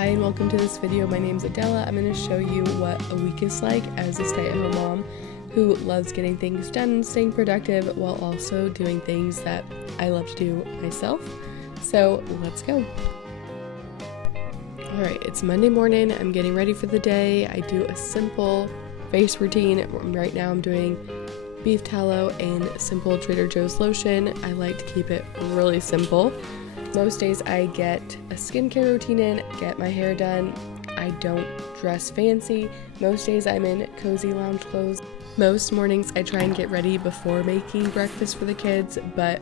Hi and welcome to this video. My name's Adela. I'm going to show you what a week is like as a stay-at-home mom who loves getting things done and staying productive while also doing things that I love to do myself. So let's go. Alright, it's Monday morning. I'm getting ready for the day. I do a simple face routine. Right now I'm doing beef tallow and simple Trader Joe's lotion. I like to keep it really simple. Most days I get a skincare routine in, get my hair done. I don't dress fancy. Most days I'm in cozy lounge clothes. Most mornings I try and get ready before making breakfast for the kids, but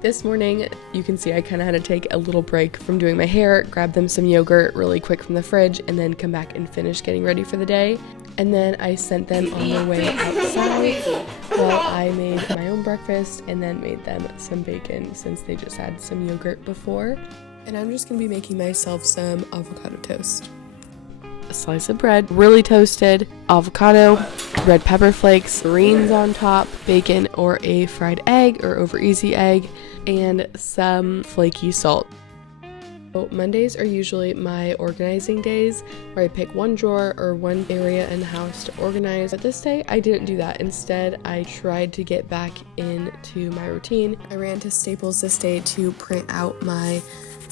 this morning you can see I kind of had to take a little break from doing my hair, grab them some yogurt really quick from the fridge, and then come back and finish getting ready for the day. And then I sent them on their way outside while I made my own breakfast and then made them some bacon since they just had some yogurt before. And I'm just going to be making myself some avocado toast. A slice of bread, really toasted, avocado, red pepper flakes, greens on top, bacon or a fried egg or over easy egg, and some flaky salt. So Mondays are usually my organizing days where I pick one drawer or one area in the house to organize. But this day I didn't do that. Instead, I tried to get back into my routine. I ran to Staples this day to print out my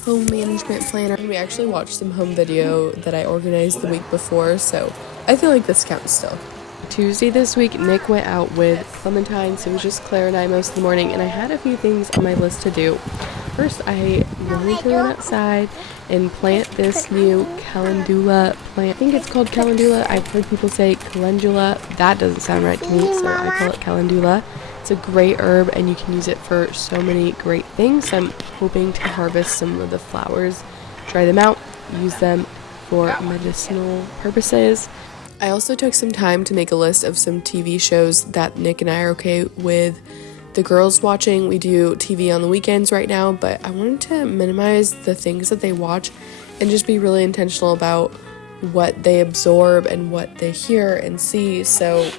home management planner. And we actually watched some home video that I organized the week before, so I feel like this counts still. Tuesday this week, Nick went out with Clementine, so it was just Claire and I most of the morning, and I had a few things on my list to do. First, I wanted to run outside and plant this new calendula plant. I think it's called calendula. I've heard people say calendula. That doesn't sound right to me, so I call it calendula. It's a great herb, and you can use it for so many great things. I'm hoping to harvest some of the flowers, dry them out, use them for medicinal purposes. I also took some time to make a list of some TV shows that Nick and I are okay with the girls watching. We do TV on the weekends right now, but I wanted to minimize the things that they watch and just be really intentional about what they absorb and what they hear and see. So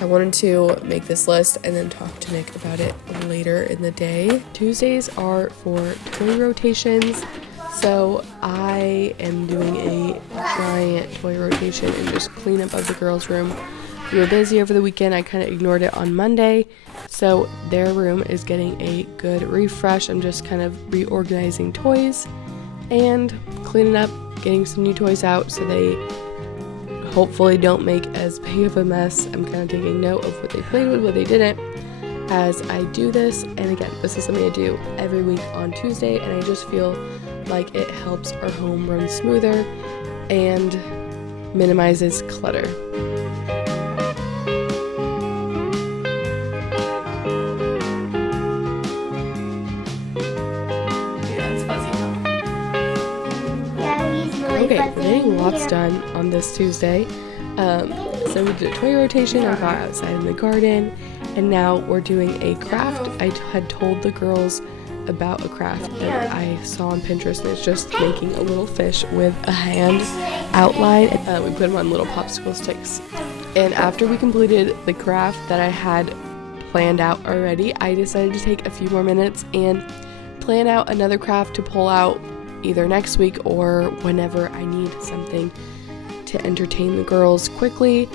I wanted to make this list and then talk to Nick about it later in the day. Tuesdays are for toy rotations. So I am doing a giant toy rotation and just cleanup of the girls' room. We were busy over the weekend. I kind of ignored it on Monday. So their room is getting a good refresh. I'm just kind of reorganizing toys and cleaning up, getting some new toys out so they hopefully don't make as big of a mess. I'm kind of taking note of what they played with, what they didn't, as I do this. And again, this is something I do every week on Tuesday, and I just feel like it helps our home run smoother and minimizes clutter. Okay, we're getting lots done on this Tuesday. So we did a toy rotation, I got outside in the garden, and now we're doing a craft. I had told the girls about a craft that I saw on Pinterest, and it's just making a little fish with a hand outline. We put them on little popsicle sticks. And after we completed the craft that I had planned out already, I decided to take a few more minutes and plan out another craft to pull out either next week or whenever I need something to entertain the girls quickly.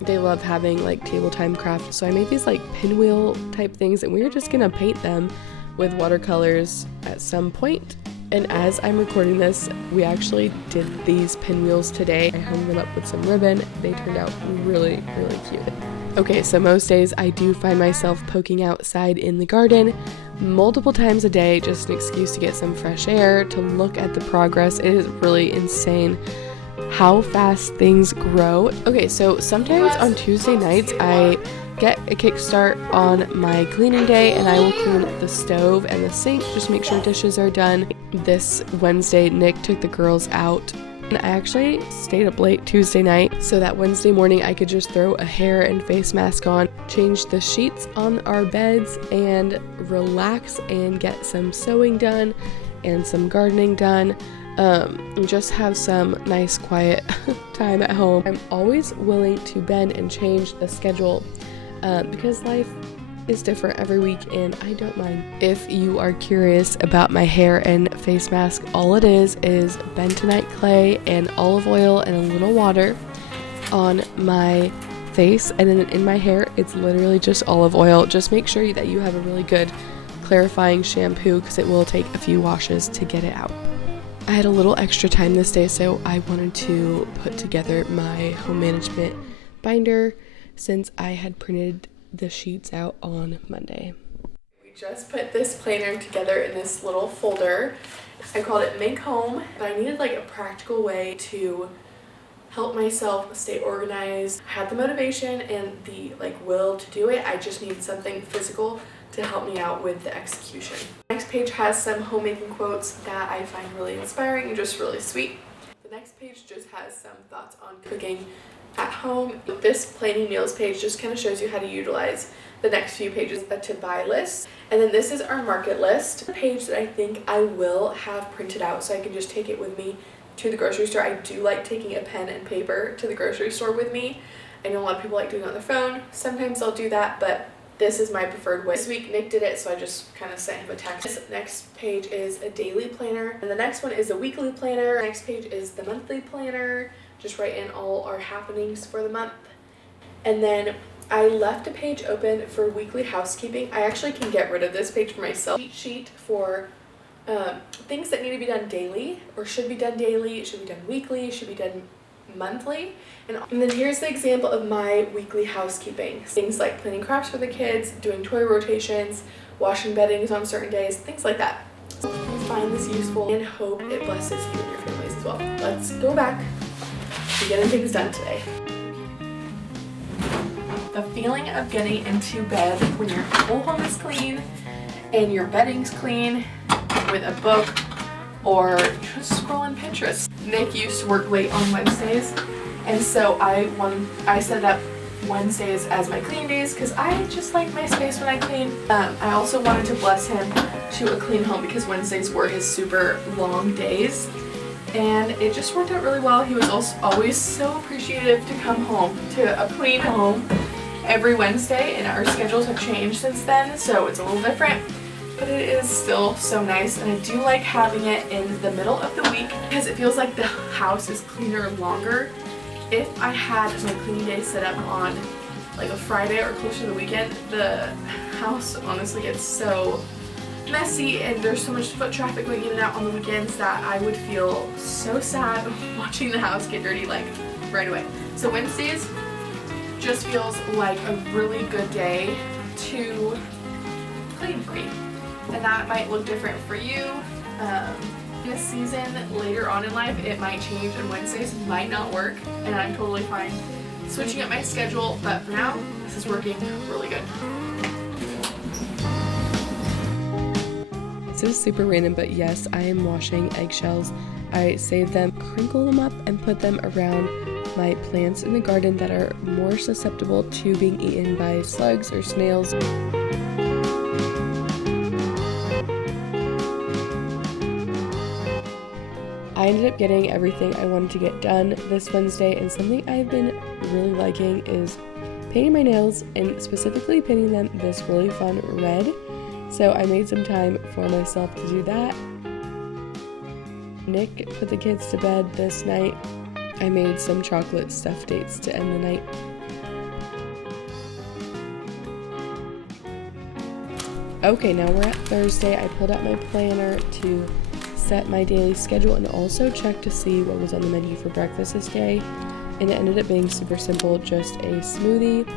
They love having like table time craft, so I made these like pinwheel type things, and we were just gonna paint them with watercolors at some point. And as I'm recording this, we actually did these pinwheels today. I hung them up with some ribbon. They turned out really, really cute. Okay, so most days I do find myself poking outside in the garden multiple times a day, just an excuse to get some fresh air, to look at the progress. It is really insane how fast things grow. Okay, so sometimes on Tuesday nights I get a kickstart on my cleaning day, and I will clean the stove and the sink, just make sure dishes are done. This Wednesday, Nick took the girls out, and I actually stayed up late Tuesday night so that Wednesday morning I could just throw a hair and face mask on, change the sheets on our beds, and relax and get some sewing done and some gardening done. And just have some nice quiet time at home. I'm always willing to bend and change the schedule because life is different every week and I don't mind. If you are curious about my hair and face mask, all it is bentonite clay and olive oil and a little water on my face, and then in my hair it's literally just olive oil. Just make sure that you have a really good clarifying shampoo because it will take a few washes to get it out. I had a little extra time this day, so I wanted to put together my home management binder since I had printed the sheets out on Monday. We just put this planner together in this little folder. I called it Make Home, but I needed like a practical way to help myself stay organized. I had the motivation and the will to do it. I just needed something physical to help me out with the execution. The next page has some homemaking quotes that I find really inspiring and just really sweet. The next page just has some thoughts on cooking at home. This planning meals page just kind of shows you how to utilize the next few pages, a to buy list. And then this is our market list, a page that I think I will have printed out so I can just take it with me to the grocery store. I do like taking a pen and paper to the grocery store with me. I know a lot of people like doing it on their phone. Sometimes I'll do that, but this is my preferred way. This week Nick did it, so I just kind of sent him a text. This next page is a daily planner, and the next one is a weekly planner. The next page is the monthly planner. Just write in all our happenings for the month. And then I left a page open for weekly housekeeping. I actually can get rid of this page for myself. Cheat sheet for things that need to be done daily, or should be done daily, it should be done weekly, it should be done monthly. And then here's the example of my weekly housekeeping. Things like cleaning crafts for the kids, doing toy rotations, washing beddings on certain days, things like that. So if you find this useful and hope it blesses you and your families as well. Let's go back to getting things done today. The feeling of getting into bed when your whole home is clean and your bedding's clean with a book or just scrolling Pinterest. Nick used to work late on Wednesdays, and so I set up Wednesdays as my clean days because I just like my space when I clean. I also wanted to bless him to a clean home because Wednesdays were his super long days, and it just worked out really well. He was also always so appreciative to come home to a clean home every Wednesday, and our schedules have changed since then, so it's a little different. But it is still so nice, and I do like having it in the middle of the week because it feels like the house is cleaner longer. If I had my cleaning day set up on like a Friday or closer to the weekend, the house honestly gets so messy and there's so much foot traffic going in and out on the weekends that I would feel so sad watching the house get dirty like right away. So Wednesdays just feels like a really good day to clean for me. And that might look different for you. In a season later on in life, it might change and Wednesdays might not work, and I'm totally fine switching up my schedule, but for now, this is working really good. This is super random, but yes, I am washing eggshells. I save them, crinkle them up, and put them around my plants in the garden that are more susceptible to being eaten by slugs or snails. I ended up getting everything I wanted to get done this Wednesday, and something I've been really liking is painting my nails, and specifically painting them this really fun red. So I made some time for myself to do that. Nick put the kids to bed this night. I made some chocolate stuffed dates to end the night. Okay, now we're at Thursday. I pulled out my planner to set my daily schedule and also check to see what was on the menu for breakfast this day, and it ended up being super simple, just a smoothie.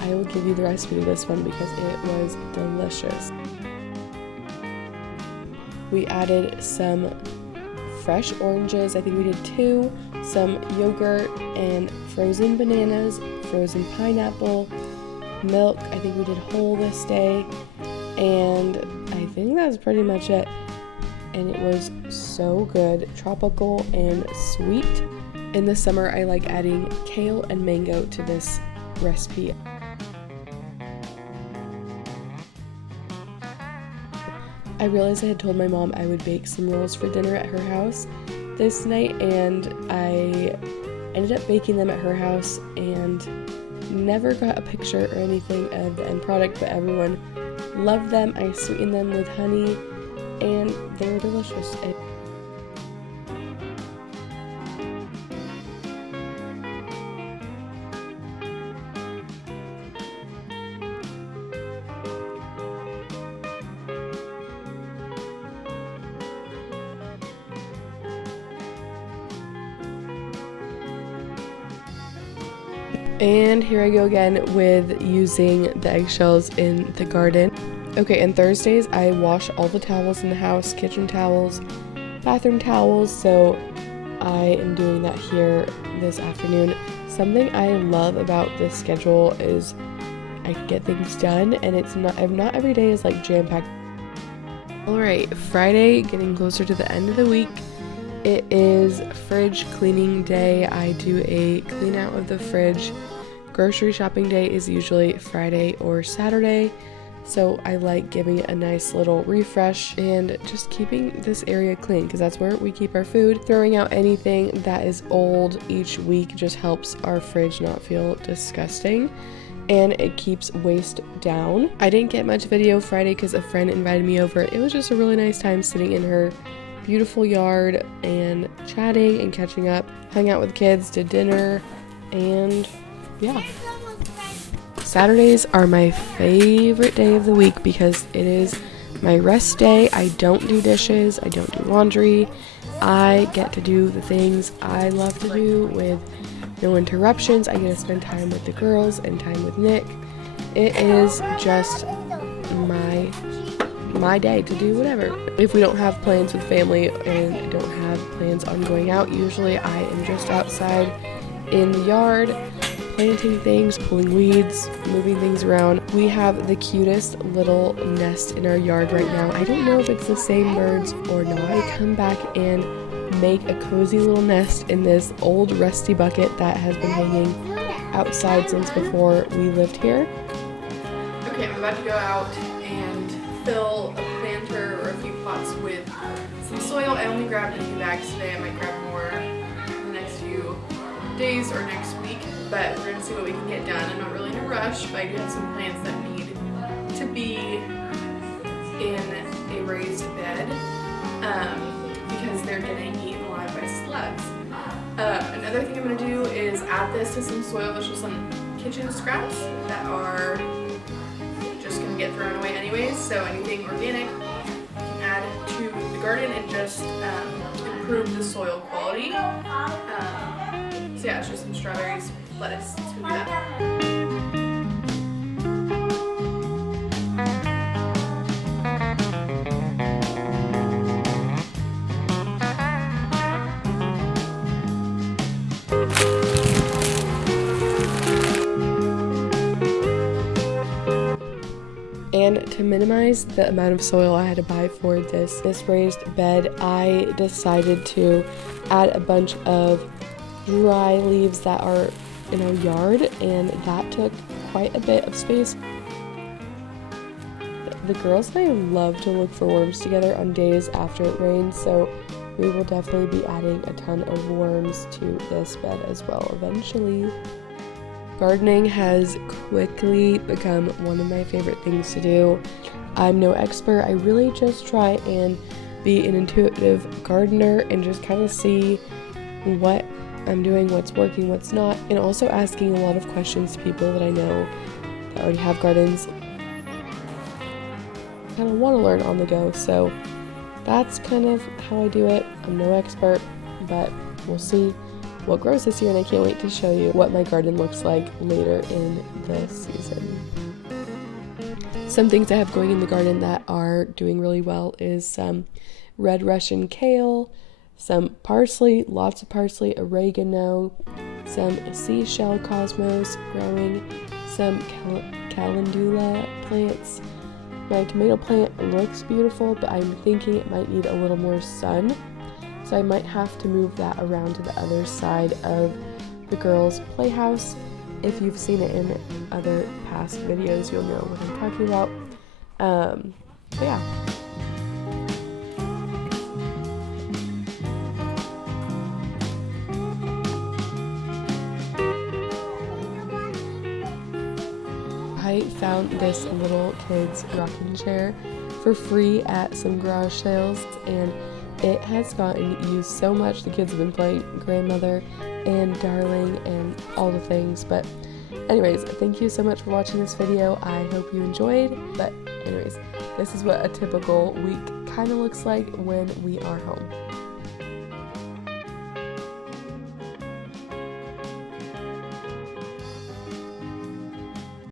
I will give you the recipe to this one because it was delicious. We added some fresh oranges, I think we did 2, some yogurt and frozen bananas, frozen pineapple, milk, I think we did whole this day, and I think that's pretty much it. And it was so good, tropical and sweet. In the summer, I like adding kale and mango to this recipe. I realized I had told my mom I would bake some rolls for dinner at her house this night, and I ended up baking them at her house, and never got a picture or anything of the end product, but everyone loved them. I sweetened them with honey, and they were delicious. And here I go again with using the eggshells in the garden. Okay, and Thursdays I wash all the towels in the house, kitchen towels, bathroom towels, so I am doing that here this afternoon. Something I love about this schedule is I can get things done, and it's not every day is like jam-packed. Alright, Friday, getting closer to the end of the week. It is fridge cleaning day. I do a clean out of the fridge. Grocery shopping day is usually Friday or Saturday, so I like giving it a nice little refresh and just keeping this area clean because that's where we keep our food. Throwing out anything that is old each week just helps our fridge not feel disgusting, and it keeps waste down. I didn't get much video Friday because a friend invited me over. It was just a really nice time sitting in her beautiful yard and chatting and catching up. Hung out with kids, did dinner, and yeah. Saturdays are my favorite day of the week because it is my rest day. I don't do dishes, I don't do laundry. I get to do the things I love to do with no interruptions. I get to spend time with the girls and time with Nick. It is just my day to do whatever. If we don't have plans with family and don't have plans on going out, usually I am just outside in the yard, planting things, pulling weeds, moving things around. We have the cutest little nest in our yard right now. I don't know if it's the same birds or not. I come back and make a cozy little nest in this old rusty bucket that has been hanging outside since before we lived here. Okay, I'm about to go out and fill a planter or a few pots with some soil. I only grabbed a few bags today. I might grab more in the next few days or next week, but we're gonna see what we can get done. I'm not really in a rush, but I do have some plants that need to be in a raised bed because they're getting eaten alive by slugs. Another thing I'm gonna do is add this to some soil. There's just some kitchen scraps that are just gonna get thrown away anyways, so anything organic you can add to the garden and just improve the soil quality. So yeah, it's just some strawberries, lettuce, it's gonna do that. And to minimize the amount of soil I had to buy for this raised bed, I decided to add a bunch of dry leaves that are in our yard, and that took quite a bit of space. The girls and I love to look for worms together on days after it rains, so we will definitely be adding a ton of worms to this bed as well eventually. Gardening has quickly become one of my favorite things to do. I'm no expert. I really just try and be an intuitive gardener and just kind of see what I'm doing, what's working, what's not, and also asking a lot of questions to people that I know that already have gardens. I kind of want to learn on the go, so that's kind of how I do it. I'm no expert, but we'll see what grows this year, and I can't wait to show you what my garden looks like later in the season. Some things I have going in the garden that are doing really well is some red Russian kale, some parsley, lots of parsley, oregano, some seashell cosmos growing, some calendula plants. My tomato plant looks beautiful, but I'm thinking it might need a little more sun. So I might have to move that around to the other side of the girls' playhouse. If you've seen it in other past videos, you'll know what I'm talking about. But yeah. found this little kid's rocking chair for free at some garage sales, and it has gotten used so much. The kids have been playing grandmother and darling and all the things. But anyways, thank you so much for watching this video. I hope you enjoyed. But anyways, this is what a typical week kind of looks like when we are home.